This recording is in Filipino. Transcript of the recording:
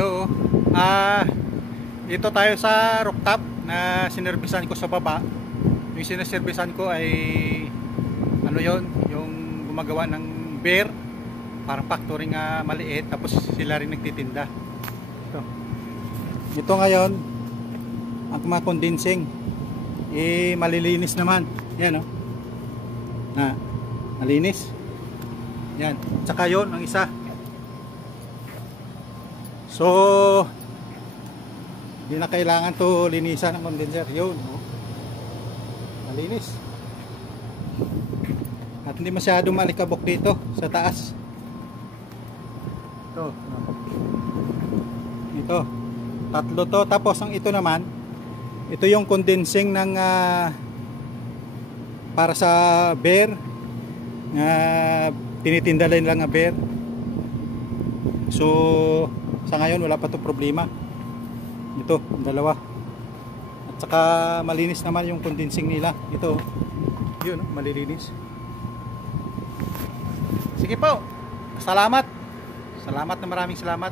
Hello. Dito tayo sa rooftop na sinervisan ko sa baba. Yung sinervisan ko ay ano yon, yung gumagawa ng beer, parang factory nga maliit, tapos sila rin nagtitinda. Ito ngayon ang mga condensing malilinis naman. Yan, oh. Na malinis. Yan. Tsaka yon ang isa. So hindi na kailangan to linisan ng condenser. Yun, oh. Malinis. At hindi masyadong malikabok dito sa taas. Ito tatlo to. Tapos ang ito naman, ito yung condensing ng para sa beer na tinitinda lang na beer. So sa ngayon wala pa to problema. Ito, dalawa. At saka malinis naman yung condensing nila. Ito, yun, malilinis. Sige po, salamat. Salamat na maraming salamat.